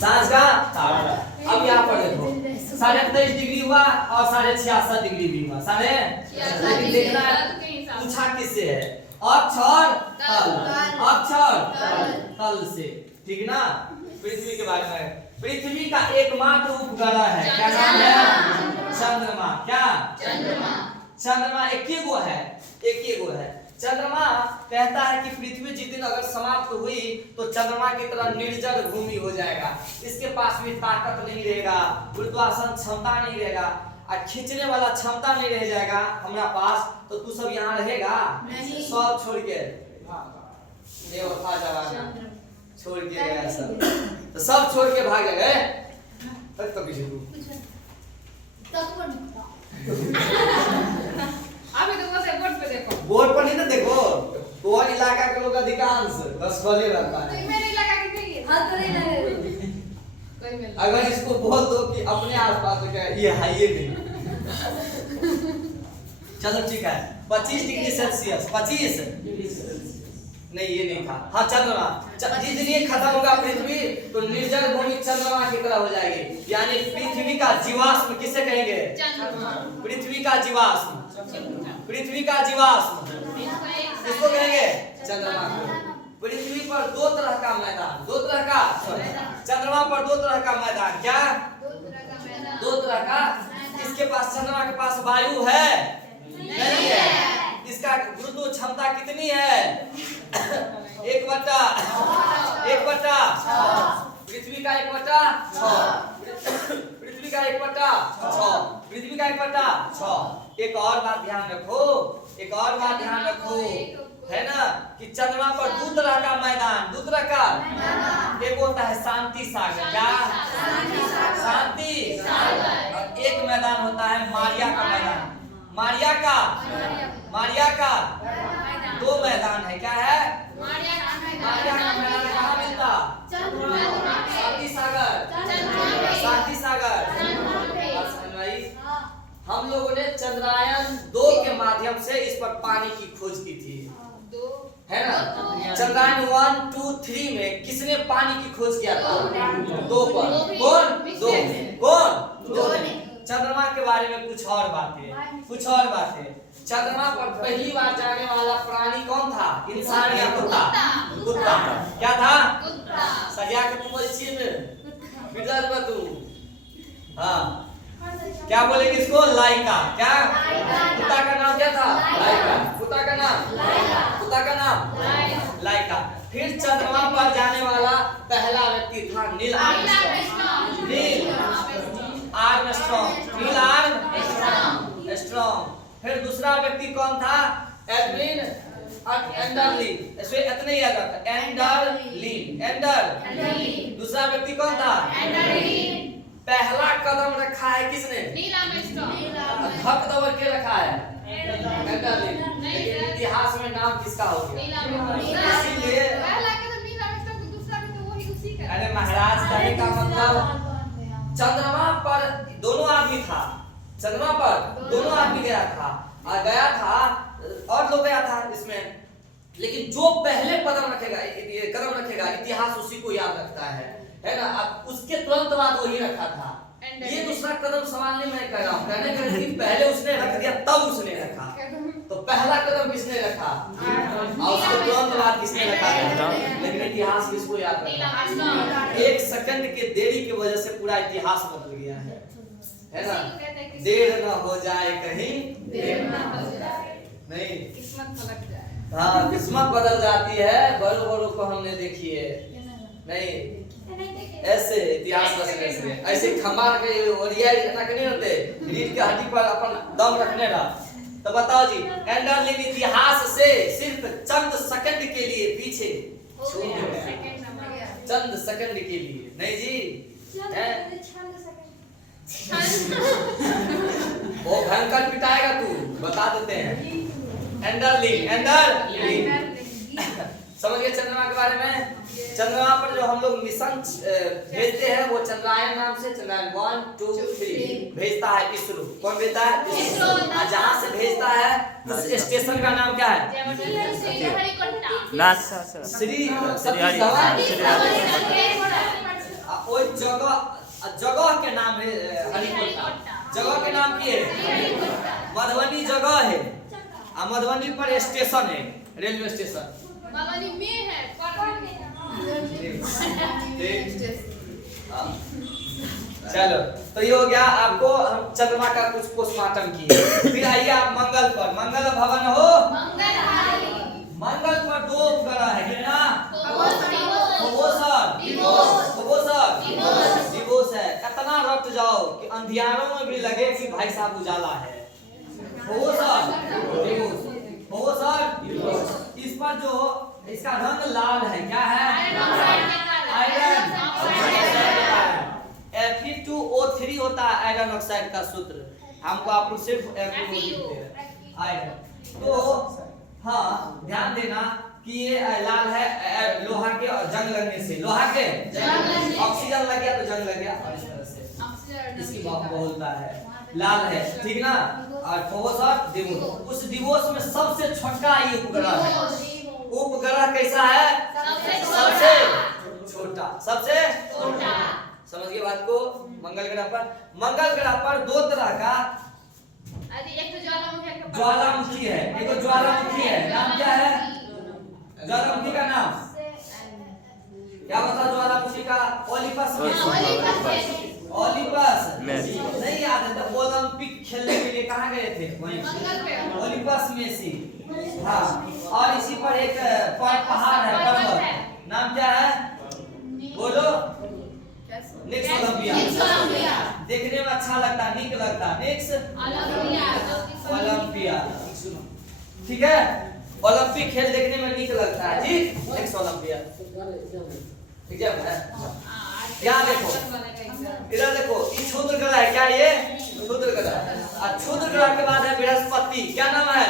सांझ का तारा। अब यहाँ पर देखो 28.5 डिग्री हुआ और 66.5 डिग्री भी हुआ। लेकिन देखना है पूछा किससे है? अक्ष और तल, अक्ष और तल से, ठीक ना। पृथ्वी के बारे में, पृथ्वी का एकमात्र उपग्रह है, क्या नाम है? चंद्रमा। क्या? चंद्रमा। चंद्रमा एक ही गो है, एक ही गो है। चंद्रमा कहता है कि पृथ्वी जिस दिन अगर समाप्त हुई तो चंद्रमा की तरह निर्जल भूमि हो जाएगा। इसके पास भी ताकत नहीं रहेगा, गुरुत्वाकर्षण क्षमता नहीं रहेगा, और खींचने वाला क्षमता नहीं रह जाएगा हमारा पास। तो तू सब यहाँ रहेगा सब छोड़ के, बेवफा जवाना छोड़ के गया सब, तो सब छोड़ के भाग गए। तक तो पीछे तू अभी तो बस बोर्ड पे देखो, बोर्ड पर नहीं ना देखो, तो और इलाका के लोग अधिकांश बस फले रहता है। तो मेरे इलाका की नहीं है, हां तो नहीं लगे कोई मिल। अगर इसको बोल दो कि अपने आसपास तो क्या ये है ये नहीं। चलो ठीक है 25 डिग्री सेल्सियस, 25 नहीं ये नहीं था। हाँ चंद्रमा, जिस दिन ये खत्म होगा पृथ्वी तो निर्जल भूमि चंद्रमा की तरह हो जाएगी। यानी पृथ्वी का जीवाश्म किसे कहेंगे? चंद्रमा। पृथ्वी का जीवाश्म, पृथ्वी का जीवाश्म किसको कहेंगे? चंद्रमा को। पृथ्वी पर दो तरह का मैदान, दो तरह का, चंद्रमा पर दो तरह का मैदान, क्या? दो तरह का। इसके पास, चंद्रमा के पास वायु है? नहीं है। इसका गुरुत्व क्षमता कितनी है? 1/6। पृथ्वी का 1/6, पृथ्वी का 1/6, पृथ्वी का 1/6। एक और बात ध्यान रखो, एक और बात ध्यान रखो, है ना, कि चंद्रमा पर दो तरह का मैदान, दो तरह का। एक होता है शांति सागर, क्या? शांति सागर। और एक मैदान होता है मारिया का मैदान। मारिया का, मारिया का दो मैदान है, क्या है? मारिया का मैदान कहाँ मिलता? शांति सागर, शांति सागर। हम लोगों ने चंद्रयान 2 के माध्यम से इस पर पानी की खोज की थी, है ना। चंद्रयान 1, 2, 3 में किसने पानी की खोज किया था? 2 पर। कौन? 2 ने। चंद्रमा के बारे में कुछ और बातें, कुछ और बातें। चंद्रमा पर पहली बार जाने वाला प्राणी कौन था? इंसान या कुत्ता? कुत्ता। क्या था? सरिया के तुम बोलिए में विदर्भ में तू, हाँ क्या बोलेंगे इसको? लाइका। क्या? कुत्ता का नाम क्या था? लाइका। कुत्ता का नाम? कुत्ता का नाम लाइका। फिर चंद्रमा पर जाने वाला पहला व्यक्ति था Neil Armstrong. Neil Armstrong, Neil Armstrong. फिर दूसरा व्यक्ति कौन था? एडविन एंडरलिन। इसमें इतने ही याद रखना, एंडरलिन, एंडरलिन। दूसरा व्यक्ति कौन था? एंडरलिन। पहला कदम रखा है किसने? Neil Armstrong. धक दबा के रखा है एंडरलिन। इतिहास में नाम किसका हो गया? इसीलिए पहला कदम नील आर्मस्ट्रॉन्ग, दूसरा भी तो वही उसी का। अरे महाराज कहने का मतलब चंद्रमा पर दोनों आदमी था, चंद्रमा पर दोनों आदमी गया था, और गया था और लोग गया था इसमें, लेकिन जो पहले कदम रखेगा इतिहास उसी को याद रखता है ना। अब उसके तुरंत बाद वही रखा था। ये दूसरा कदम संभालने में कह रहा हूँ, कहने का कि पहले उसने रख दिया तब उसने रखा। तो पहला कदम किसने रखा और उसके तुरंत बाद किसने रखा? लेकिन इतिहास किसको याद रखा? 1 सेकंड के देरी की वजह से पूरा इतिहास बदल गया है ना। देर न हो जाए कहीं, देर न हो जाए नहीं, किस्मत पलट जाए। हाँ किस्मत बदल जाती है। बड़ों बड़ों को हमने देखी है नहीं, ऐसे इतिहास रचने से ऐसे खंबा के ओरिया इतना नहीं होते, रीढ़ के हड्डी पर अपन दम रखने रहा। तो बताओ जी, एंडरलिन इतिहास से सिर्फ चंद सेकंड के लिए पीछे छूट गया, चंद सेकंड के लिए। नहीं जी है वो भयंकर पिटाएगा तू, बता देते हैं। एंडरलिन, एंडरलिन समझ गए चंद्रमा के बारे में। चंद्रमा पर जो हम लोग मिशन भेजते हैं वो चंद्रयान नाम से, चंद्रयान 1, 2, 3 भेजता है इसरो। कौन भेजता है? इसरो। और जहाँ से भेजता है उस स्टेशन का नाम क्या है? श्री सतीश धवन। जगह के नाम है हरिकोटा। जगह के नाम की है मधुबनी जगह है। मधुबनी पर स्टेशन है, रेलवे स्टेशन। मधुबनी में है, पर चलो तो ये हो गया आपको हम चंद्रमा का कुछ पोस्टमार्टम किए। फिर आइए आप मंगल पर। मंगल भवन हो, मंगल पर 2 उपग्रह है कितना? दिवोस है। कितना रट जाओ कि अंधियारों में भी लगे कि भाई साहब उजाला है। इस पर जो इसका रंग लाल है, क्या है? आयरन। Fe2O3 होता है आयरन ऑक्साइड का सूत्र। हमको आपको सिर्फ आयरन। तो हाँ ध्यान देना कि ये लाल है लोहा के जंग लगने से। लोहा के ऑक्सीजन लग गया तो जंग लग गया, इस तरह से इसकी बहुलता है। लाल है, ठीक ना? और फोबोस और दिवोस। उस दिवोस में सबसे छोटा ये उपग्रह है। उपग्रह कैसा है? सबसे छोटा। सबसे छोटा। समझ गए बात को? मंगल ग्रह पर 2 तरह का एक तो ज्वालामुखी है। एक ज्वालामुखी है, नाम क्या है? ज्वालामुखी का नाम क्या बता? ज्वालामुखी का ओलिपस नहीं याद है तो ओलंपिक खेलने के लिए कहाँ गए थे? वहीं ओलिपस में सी। हाँ, और इसी पर एक पहाड़ है, पर्वत, नाम क्या है? बोलो। Next Olympia. देखने में अच्छा लगता, नीक लगता। Next Olympia. ठीक है, ओलंपिक खेल देखने में नीक लगता है। ठीक, नेक्स्ट ओलंपिया एग्जाम है। यहाँ देखो, इधर देखो, ये क्षुद्र ग्रह है। क्या ये? क्षुद्र ग्रह। और क्षुद्र ग्रह के बाद है बृहस्पति। क्या नाम है?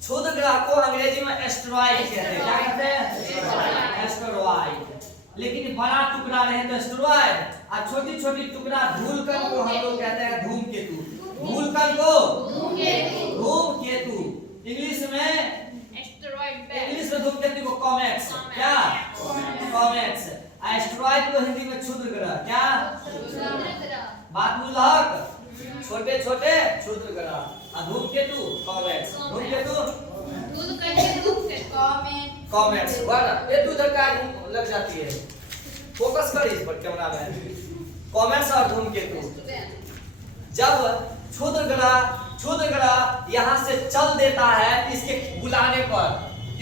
क्षुद्र ग्रह को अंग्रेजी में एस्टेरॉइड कहते हैं। क्या कहते हैं? एस्टेरॉइड। लेकिन बड़ा टुकड़ा रहे तो एस्टेरॉइड, और छोटी छोटी टुकड़ा धूलकण को हम लोग कहते हैं धूमकेतु। धूलकण को धूमकेतु। इंग्लिश में धूमकेतु को कॉमेट्स। क्या? कॉमेट्स। एस्टेरॉइड को हिंदी में क्षुद्र ग्रह। क्या बात बुझलक? छोटे छोटे क्षुद्र ग्रह। और धूमकेतु कॉमेट्स। धूमकेतु कॉमेट्स। ये तो उधर का लग जाती है। फोकस कर इस पर कैमरा में। कॉमेट्स और धूमकेतु। जब क्षुद्र ग्रह यहाँ से चल देता है इसके बुलाने पर,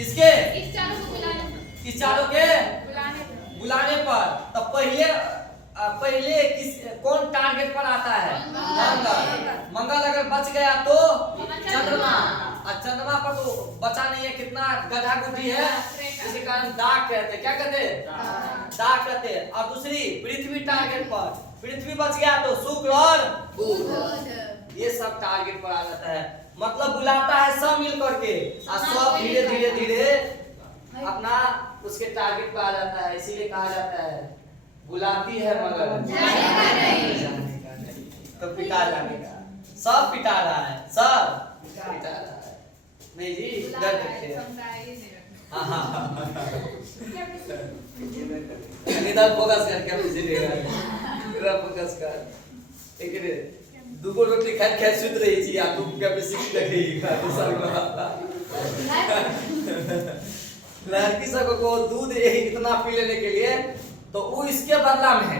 इसके इस चारों के बुलाने पर, तब पहले कौन टारगेट पर आता है? मंगल अगर बच गया तो चंद्रमा। और चंद्रमा पर तो बचा नहीं है, कितना गधा गुड्डी है, इसी कारण दाग कहते। क्या कहते? दाग कहते। और दूसरी पृथ्वी टारगेट पर, पृथ्वी बच गया तो शुक्र और बुध। ये सब टारगेट पर आ जाता है। मतलब बुलाता है सब मिल करके, और सब धीरे धीरे अपना उसके टारगेट पर आ जाता है। इसीलिए कहा जाता है बुलाती है मगर जाने का नहीं। तो पिटा जाने का। सब पिटा रहा है, सब पिटा रहा है। नहीं जी, डर रखते हैं। हाँ इधर फोकस करके हम इसे देगा। इधर फोकस कर। एक रे दुगो रोटी खाए खाए सुत रही थी, आप तुम कैपेसिटी रखेगी का दूसरा लड़की सब को दूध इतना पी लेने के लिए, तो वो इसके बदला में है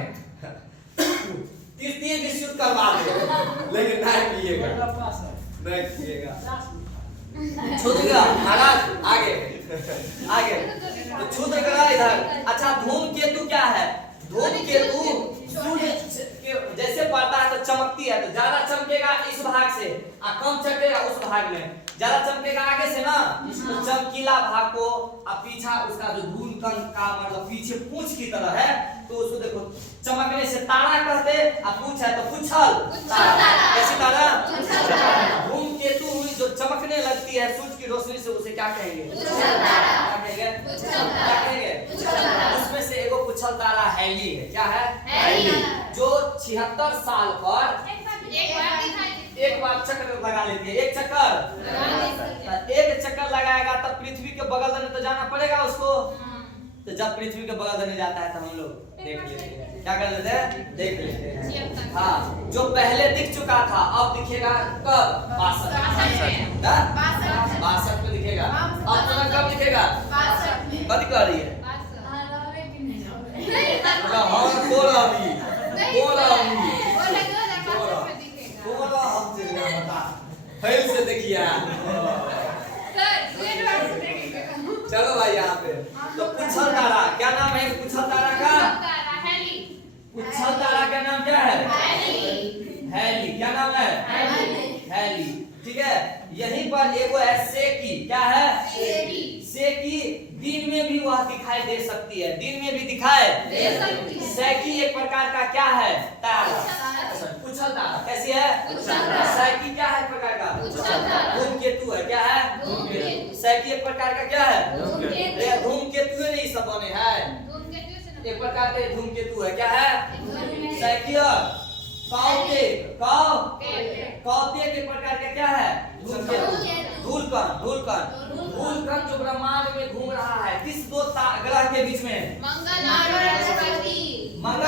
तृतीय विश्व युद्ध करवा दे, लेकिन नहीं पिएगा। छूदगा महाराज आगे तो छूदगा इधर। अच्छा, धूमकेतु क्या है? धूमकेतु सूर्य जैसे पड़ता है तो चमकती है, तो ज्यादा चमकेगा इस भाग से और कम चमकेगा उस भाग में। ज्यादा चमकेगा आगे से ना, तो चमकीला भाग को और पीछा उसका जो धूलकण का मतलब पीछे पूंछ की तरह है, तो उसको देखो चमकने से तारा कहते, और पूंछ है तो पुच्छल तारा। कैसी तारा? धूमकेतु हुई जो चमकने लगती है सूरज की रोशनी से, उसे क्या कहेंगे? क्या कहेंगे? उसमें से एगो पुच्छल तारा हैली है। क्या है? जो 76 साल पर एक बार चक्कर लगा लेती है। एक चक्कर लगाएगा तब पृथ्वी के बगल में तो जाना पड़ेगा उसको। तो जब पृथ्वी के बगल देने जाता है तो हम लोग देख लेते हैं। क्या कर लेते हैं? देख लेते हैं। हाँ, जो पहले दिख चुका था अब दिखेगा कब? 62 में दिखेगा। अब तुम्हें कब दिखेगा? 62 में। कब कर रही है? हाँ, बोला अभी। फैल से देखिए। चलो भाई यहाँ पे तो पुच्छल तारा, क्या नाम है पुच्छल तारा का? पुच्छल तारा का नाम क्या है? हैली। क्या नाम है? हैली। ठीक है, यहीं पर एगो है सेकी। क्या है? सेकी। दिन में भी वह दिखाई दे सकती है, दिन में भी दिखाई दे सकती है। सेकी एक प्रकार का क्या है? तारा। पुच्छल तारा कैसी है? सेकी क्या है? एक प्रकार का धूमकेतु है। क्या है? सेकी एक प्रकार का क्या है? धूमकेतु नहीं सब बने हैं, एक प्रकार के धूमकेतु है। क्या है? सेकी। कौतिक एक प्रकार का क्या है? धूलकण। धूलकण जो ब्रह्मांड में घूम रहा है, किस दो ग्रह के बीच में? मंगल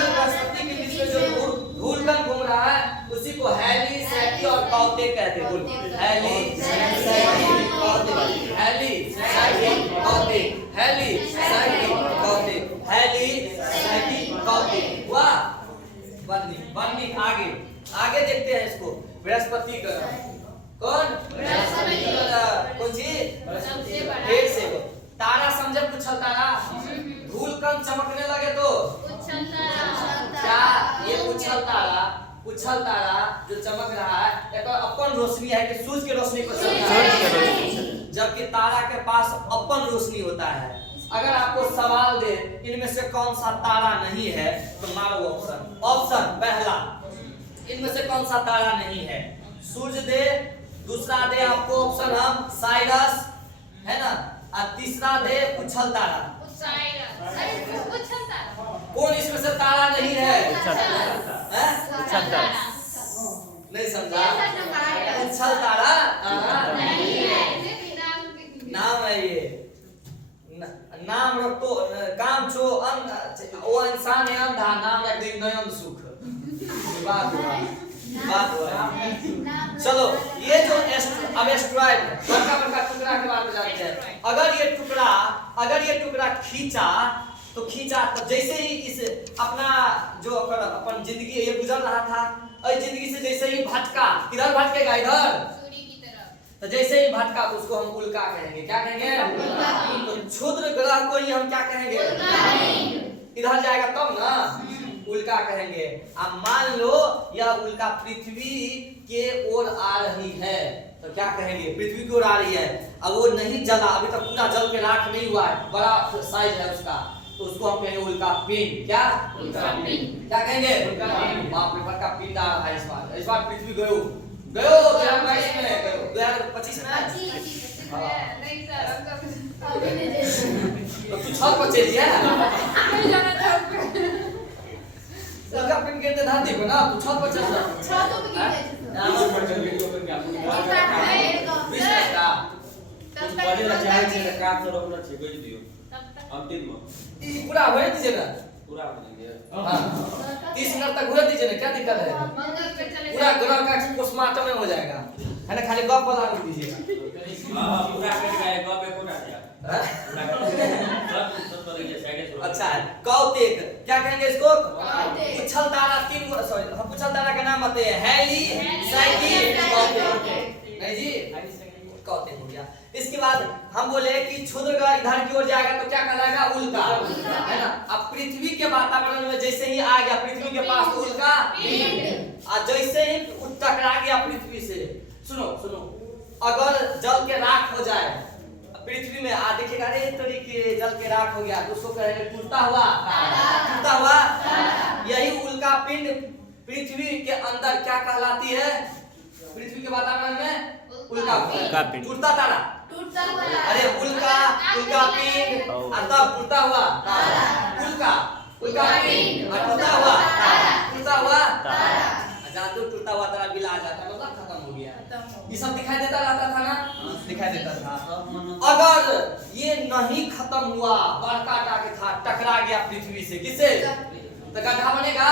बृहस्पति के बीच में जो धूलकण घूम रहा है उसी को हैली, सेकी और कौतिक कहते हैं। हैली, सेकी, कौतिक। हैली, सेकी, कौतिक। हैली, सेकी, कौतिक। हैली, सेकी, कौतिक। वाह, बन्नी। आगे देखते हैं इसको। बृहस्पति ग्रह। कौन? बृहस्पति ग्रह। कौन सी? फिर से तारा समझे? पुच्छल तारा। धूलकण चमकने लगे तो क्या ये पुच्छल तारा जो चमक रहा है एक अपन रोशनी है कि सूरज की रोशनी पर चमकता है? जबकि तारा के पास अपन रोशनी होता है। अगर आपको सवाल दे इनमें से कौन सा तारा नहीं है तो मारो ऑप्शन पहला, इनमें से कौन सा तारा नहीं है? सूर्य दे, दूसरा दे आपको ऑप्शन हम साइरस, है ना, और तीसरा दे पुच्छल तारा। कौन इसमें से तारा नहीं है? नहीं समझा? पुच्छल तारा नाम है ये, नाम रखो काम छो वो इंसान है अंधा, नाम रख दे नयन सुख। बात हुआ। चलो ये जो अब एस्ट्रॉइड बड़का टुकड़ा के बारे में जानते हैं। अगर ये टुकड़ा खींचा तो जैसे ही इस अपना जो अपन जिंदगी ये गुजर रहा था, इस जिंदगी से जैसे ही भटका, किधर भटकेगा? इधर। तो जैसे ही भटका तो उसको हम उल्का कहेंगे। क्या कहेंगे? तो क्षुद्र ग्रह को ही हम क्या कहेंगे? इधर जाएगा तब ना उल्का कहेंगे। अब मान लो यह उल्का पृथ्वी के ओर आ रही है तो क्या कहेंगे? पृथ्वी की ओर आ रही है, अब वो नहीं जला, अभी तक पूरा जल के राख नहीं हुआ है, बड़ा साइज है उसका, तो उसको हम कहेंगे उल्का पिंड। क्या? उल्का पिंड। क्या कहेंगे? उल्का पिंड। बाप रे, बड़का पिंड आ रहा है इस बार पृथ्वी गयो 2022 में, 2025 में। तो तू छत पर चल जा। उल्का पिंड गिरते धरती पे ना, तू छत पर चल जा। छतों पे गिर पूरा होए दीजिए ना, पूरा हो जाएंगे। हाँ 30 मिनट तक होए दीजिए ना, क्या दिक्कत है? पूरा ग्रह का पोस्टमार्टम में हो जाएगा, है ना, खाली गप बता दीजिएगा। हां पूरा कट गया, गप पे कोटा दिया। सब तो देखिए साइड से। अच्छा है, कौतिक। क्या कहेंगे इसको? पुच्छल तारा। हम पुच्छल तारा का नाम बताते हैं, हैली, सेकी, कौतिक। नहीं जी, कौतिक हो गया। इसके बाद हम बोले कि क्षुद्र ग्रह इधर की ओर जाएगा तो क्या कहलाएगा? उल्का, है ना। अब पृथ्वी के वातावरण में जैसे ही आ गया पृथ्वी के पास तो उल्का पिंड, और जैसे ही टकरा गया पृथ्वी से, सुनो अगर जल के राख हो जाए पृथ्वी में, आ देखिएगा अरे तरीके जल के राख हो गया तो उसको कहेंगे टूटता हुआ। यही उल्का पिंड पृथ्वी के अंदर क्या कहलाती है? पृथ्वी के वातावरण में उल्का पिंड। टूटता तारा। अरे उल्का पिंड, तब टूटता हुआ उल्का पिंड, टूटता हुआ तारा। जहाँ टूटता हुआ तारा बिला जाता है, मतलब खत्म हो गया। ये सब दिखाई देता रहता था ना, दिखाई देता था। अगर ये नहीं खत्म हुआ, बड़का टाके था, टकरा गया पृथ्वी से, किससे? तो गड्ढा बनेगा,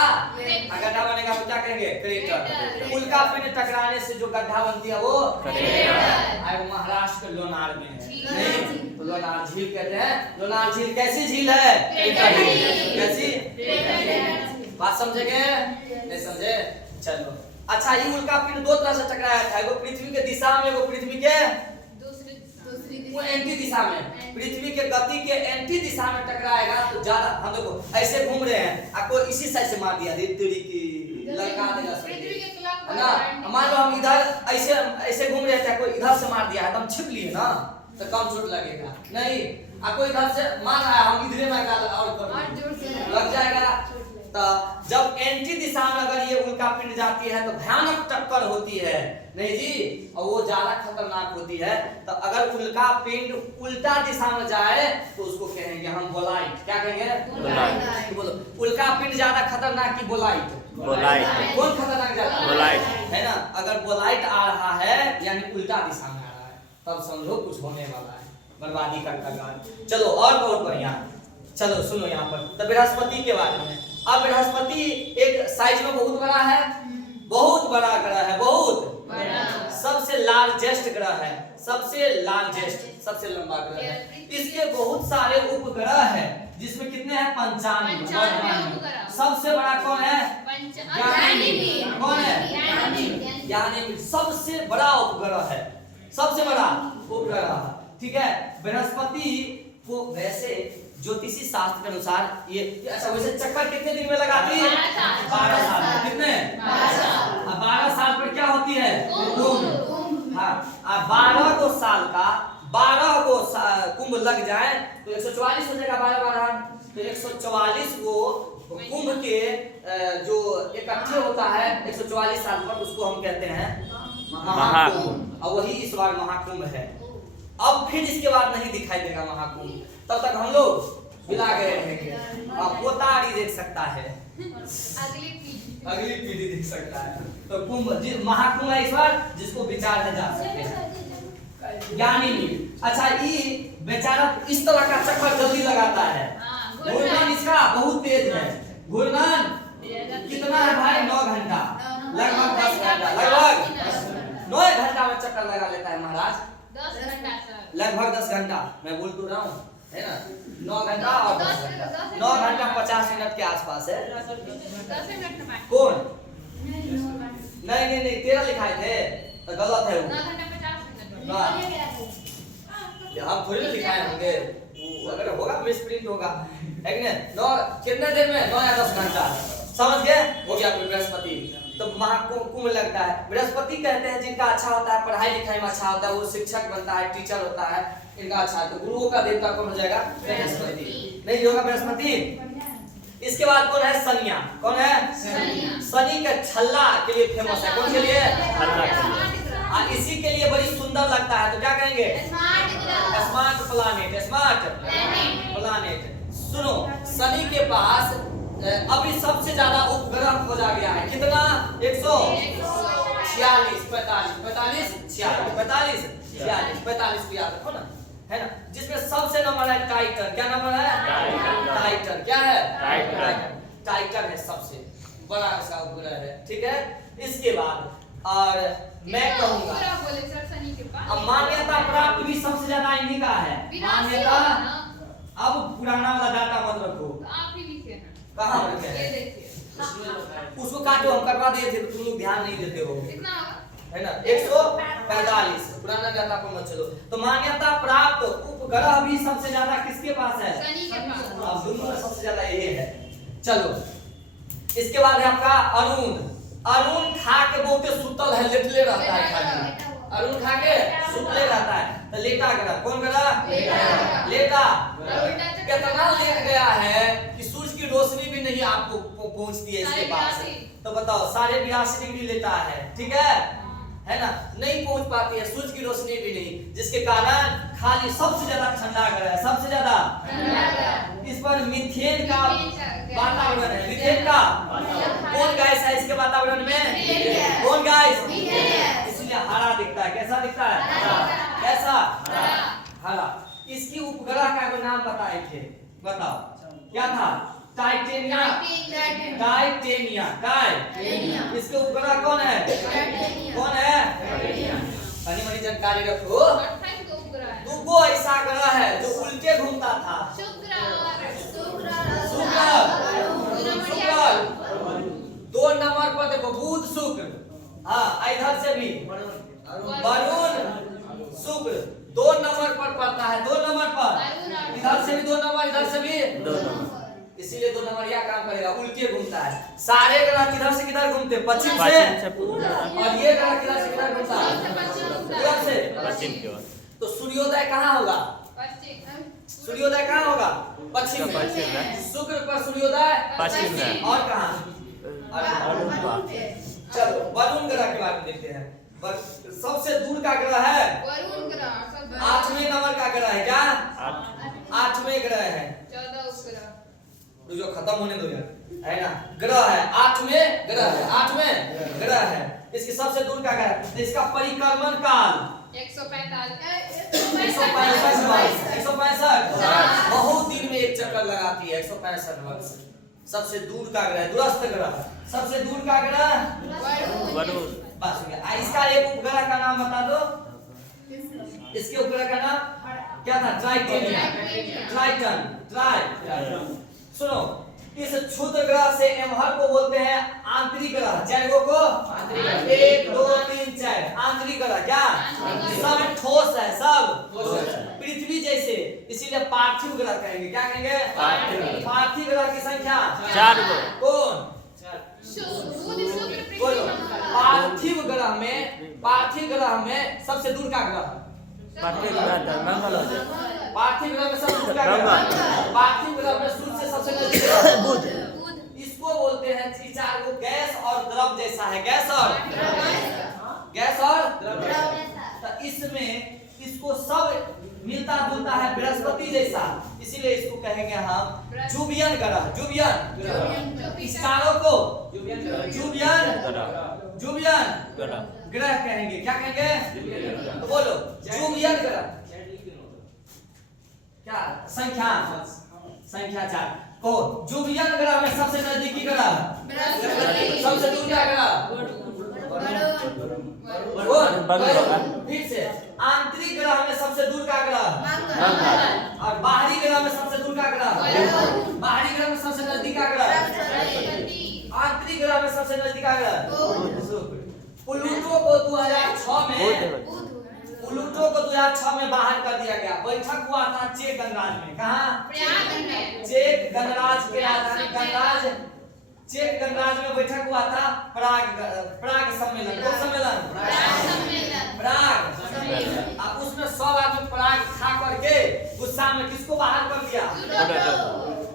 गड्ढा बनेगा तो क्या कहेंगे? क्रेटर। उल्का पिंड टकराने से जो गड्ढा बनती है वो क्रेटर। महाराष्ट्र के लोनार में है, नहीं तो लोनार झील कहते हैं। लोनार झील कैसी झील है? कैसी? बात समझेंगे? नहीं समझे? चलो अच्छा, ये उल्का पिंड दो तरह से टकराया था, एगो पृथ्वी के दिशा में, एगो पृथ्वी के वो एंटी दिशा में। पृथ्वी के गति के एंटी दिशा में टकराएगा तो ज्यादा, हम देखो ऐसे घूम रहे हैं, आपको इसी साइड से मार दिया, तिड़ी की लड़का देगा है ना। मान लो हम इधर ऐसे ऐसे घूम रहे थे, कोई इधर से मार दिया है तो हम छिप लिए ना, तो कम चोट लगेगा। नहीं, आपको इधर से मार रहा है, हम इधरे मार और लग जाएगा। तो जब एंटी दिशा में अगर ये उल्का पिंड जाती है तो भयानक टक्कर होती है, नहीं जी, और वो ज्यादा खतरनाक होती है। तो अगर उल्का पिंड उल्टा दिशा में जाए तो उसको कहेंगे हम बोलाइट। क्या कहेंगे? बोलाइट। बोलो, उल्का पिंड ज्यादा खतरनाक की बोलाइट? बोलाइट। कौन खतरनाक ज्यादा? बोलाइट है ना। अगर बोलाइट आ रहा है यानी उल्टा दिशा में आ रहा है, तब समझो कुछ होने वाला है, बर्बादी का कगार। चलो और बहुत बढ़िया, चलो सुनो यहाँ पर तो बृहस्पति के बारे में। अब बृहस्पति एक साइज में बहुत बड़ा है, बहुत बड़ा ग्रह है, बहुत बड़ा, सबसे लार्जेस्ट ग्रह है, सबसे लार्जेस्ट, सबसे लंबा ग्रह है। इसके बहुत सारे उपग्रह हैं, जिसमें कितने हैं? 95। सबसे बड़ा कौन है? गैनीमेड। कौन है? गैनीमेड सबसे बड़ा उपग्रह है, सबसे बड़ा उपग्रह। ठीक है, बृहस्पति को वैसे ज्योतिषी शास्त्र के अनुसार ये अच्छा, वैसे चक्कर कितने दिन में लगाती है? 12 साल। कितने? 12 साल पर क्या होती है? कुंभ। हाँ, 12 को साल का 12 को कुंभ लग जाए तो 144 हो जाएगा। 12 तो 144 को कुंभ के जो इकट्ठे होता है 144 साल पर, उसको हम कहते हैं महाकुंभ। और वही इस बार महाकुंभ है। अब फिर इसके बाद नहीं दिखाई देगा महाकुंभ, तब तक हम लोग बिला गए रहेंगे। पोतारी देख सकता है, अगली पीढ़ी देख सकता है। तो कुंभ महाकुंभ है इस बार, जिसको विचार है जा सकते हैं। गैनीमेड। अच्छा, ये बेचारा इस तरह का चक्कर जल्दी लगाता है, घूर्णन इसका बहुत तेज है। घूर्णन कितना है भाई? 9 घंटा, लगभग 10 घंटा, लगभग 9 घंटा में चक्कर लगा लेता है महाराज। 10 घंटा सर, लगभग 10 घंटा, मैं बोल तो रहा हूँ है ना। 9 घंटा और 10 घंटा, 9 घंटा 50 मिनट के आसपास है। 10 मिनट में कौन? नहीं, 13 लिखाए थे तो गलत है वो। 9 घंटा 50 मिनट। हम थोड़ी लिखाए होंगे, अगर होगा मिसप्रिंट होगा, है कि नहीं। 9 कितने देर में? 9 या 10 घंटा, समझ गए? हो गया बृहस्पति। तो महाकुंभ लगता है। बृहस्पति कहते हैं जिनका अच्छा होता है, पढ़ाई लिखाई में अच्छा होता है, वो शिक्षक बनता है, टीचर होता है, इनका अच्छा है। तो गुरुओं का देवता कौन हो जाएगा? बृहस्पति। नहीं होगा बृहस्पति। इसके बाद कौन है? शनिया। कौन है? शनि के छल्ला के लिए फेमस है। कौन के लिए? इसी के लिए बड़ी सुंदर लगता है, तो क्या कहेंगे? Smart planet. Smart planet. सुनो, शनि के पास अभी सबसे ज्यादा उपग्रह खोजा गया है। कितना? 146, 45, 46 को याद रखो ना, है ना। जिसमें सबसे नंबर है टाइटन। क्या नंबर है? टाइटन। क्या है? टाइटन है, सबसे बड़ा ऐसा उपग्रह है। ठीक है, इसके बाद और मैं कहूंगा अब मान्यता प्राप्त भी सबसे ज्यादा इन्हीं का है। मान्यता, अब पुराना वाला डाटा मत रखो, आप ही लिखे हैं। कहाँ रखे हैं? ये देखिए, उसको काटो, हम करवा दिए थे तो तुम लोग ध्यान नहीं देते हो, कितना होगा? है ना। 145 पुराना डाटा पर मत चलो। तो मान्यता प्राप्त उपग्रह भी सबसे ज्यादा किसके पास है? शनि के पास। अब दोनों में सबसे ज्यादा ये है। चलो, इसके बाद है आपका अरुण। अरुण खा के बहुत सुतल है, लेटले रहता है खाली। अरुण खा के सुतले रहता है, तो लेटा ग्रह। कौन ग्रह? लेटा। कितना लेट गया है कि सूरज की रोशनी भी नहीं आपको पहुंचती है इसके पास। तो बताओ, 82.5 डिग्री लेता है, ठीक है ना, नहीं पहुंच पाती है, सूरज की रोशनी भी नहीं, जिसके कारण खाली सबसे ज्यादा ठंडा ग्रह है, सबसे ज्यादा। इस पर मीथेन का वातावरण है। मीथेन का कौन गैस है इसके वातावरण में? कौन गैस? इसलिए हरा दिखता है। दिखता है? कैसा? हरा। इसकी उपग्रह का नाम बताए थे, बताओ क्या था? टाइटेनिया। टाइटेनिया। इसके उपग्रह कौन है? कौन है? तनी मनी जानकारी रखो। दुगो ऐसा ग्रह है जो उल्टे घूमता था। शुक्र। 2 नंबर पर देखो, बुध शुक्र। हाँ, इधर से भी वरुण शुक्र 2 नंबर पर पड़ता है। 2 नंबर पर, इधर से भी 2 नंबर, इधर से भी 2 नंबर। इसीलिए 2 नंबर यह काम करेगा, उल्टे घूमता है। सारे ग्रह किधर से किधर घूमते? पश्चिम से। और ये ग्रह किधर से किधर घूमता है? पूरब से पश्चिम की ओर। तो सूर्योदय कहाँ होगा? सूर्योदय कहाँ होगा? पश्चिम में। शुक्र पर सूर्योदय पश्चिम में। और कहाँ? चलो वरुण ग्रह के बारे में देखते हैं। सबसे दूर का ग्रह है वरुण ग्रह। 8वें नंबर का ग्रह है क्या? 8वें ग्रह है। 14 उपग्रह जो खत्म होने दो यार, है ना? ग्रह है 8वें ग्रह है। 8वें ग्रह है। इसकी सबसे दूर का ग्रह है। इसका परिक्रमण काल 165 बहुत दिन में एक चक्कर लगाती है। 165 वर्ष। सबसे दूर का ग्रह, दूरस्थ ग्रह। सबसे दूर का ग्रह वरुण। बस हो गया। इसका एक उपग्रह का नाम बता दो। इसके उपग्रह का नाम क्या था? ट्राइटेनिया। ट्राइटन। सुनो, इस क्षुद्र ग्रह से एमहर को बोलते हैं आंतरिक ग्रह। 4 को 1 2 3 4 आंतरिक ग्रह। क्या? सब ठोस है, सब पृथ्वी जैसे, इसीलिए पार्थिव ग्रह कहेंगे। क्या कहेंगे? पार्थिव ग्रह की संख्या 4 कौन? बोलो। पार्थिव ग्रह में सबसे दूर का ग्रह मंगल। पार्थिव ग्रह में सबसे दूर का ग्रह पार्थिव ग्रह में सूर्य से सबसे नजदीक बुध। इसको बोलते हैं 4 को गैस और द्रव जैसा है। गैस और तो इसमें इसको सब मिलता जुलता है बृहस्पति जैसा, इसीलिए इसको कहेंगे हम जुबियन ग्रह। जुबियन। इस चारों को जुबियन ग्रह कहेंगे। क्या कहेंगे? तो बोलो जुबियन ग्रह। क्या संख्या? 4 को जुबियन ग्रह में सबसे नजदीकी ग्रह, सबसे दूर का ग्रह फिर से आंतरिक ग्रह में सबसे दूर का ग्रह और बाहरी ग्रह में सबसे दूर का ग्रह। बाहरी ग्रह में सबसे नजदीक का ग्रह, आंतरिक ग्रह में सबसे नजदीक का ग्रह। प्लूटो को 2006 में बाहर कर दिया गया। बैठक हुआ था चेक गणराज्य में। कहाँ? चेक गणराज्य के राजधानी गणराज्य चेक गणराज्य में बैठक हुआ था। प्राग सम्मेलन। कौन सम्मेलन? प्राग। अब उसमें सब आदमी प्राग खा करके गुस्सा में किसको बाहर कर दिया?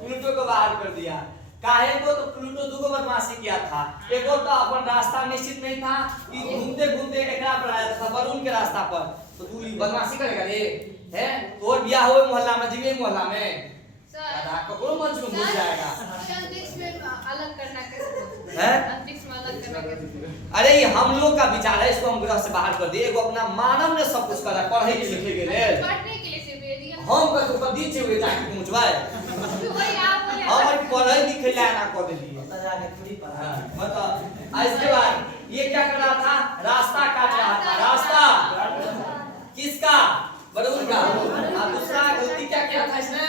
प्लूटो को बाहर कर दिया। काहे को? तो प्लूटो दुगो बदमाशी किया था। एगो तो अपन रास्ता निश्चित नहीं था कि घूमते घूमते एकरा पर आया था वरुण के रास्ता पर। तो तू बदमाशी करेगा रे? है तोर बियाह हुए मोहल्ला में, जीवे मोहल्ला में आधा ककरो मंच में घुस जाएगा। अलग करना कैसे है? अंतरिक्ष में अलग करना कैसे? अरे ये हम लोग का विचार है, इसको हम ग्रह से बाहर कर दिए। एगो अपना मानव ने सब कुछ करा, पढ़े के लिखे के लेल। पढ़ने के लिए सिर्फ ये हम का तो दिन से हुए जाके पहुंचवाए। वही आप बोले हम पढ़े लिखे ला ना कर दिए। मतलब इसके बाद ये क्या कर रहा था? रास्ता काट रहा था। रास्ता किसका? वरुण का। और दूसरा गलती क्या किया था इसने?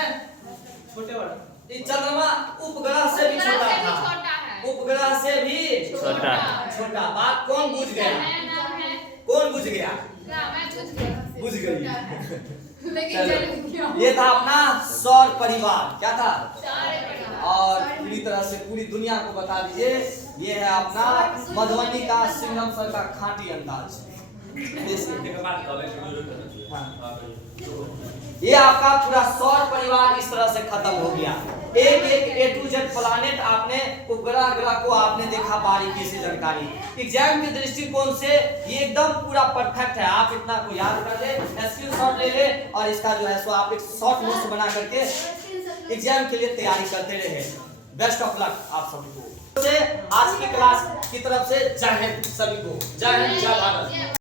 छोटे बड़ा चंद्रमा उपग्रह से भी छोटा था। उपग्रह से भी छोटा। बात कौन बुझ गया? कौन बुझ गया? बुझ गई। ये था अपना सौर परिवार। क्या था? और पूरी तरह से पूरी दुनिया को बता दीजिए, ये है अपना मधुबनी का सिंघम सर का खांटी अंदाज। ये आपका पूरा सौर परिवार इस तरह से खत्म हो गया। एक A to Z प्लैनेट आपने उपग्रह ग्रह को आपने देखा बारीकी से जानकारी। एग्जाम के दृष्टिकोण से ये एकदम पूरा परफेक्ट है। आप इतना को याद कर ले, स्क्रीनशॉट ले ले और इसका जो है सो आप एक शॉर्ट नोट्स बना करके एग्जाम के लिए तैयारी करते रहे। बेस्ट ऑफ लक आप सभी को। आज की क्लास की तरफ से जय हिंद सभी को। जय हिंद, जय भारत।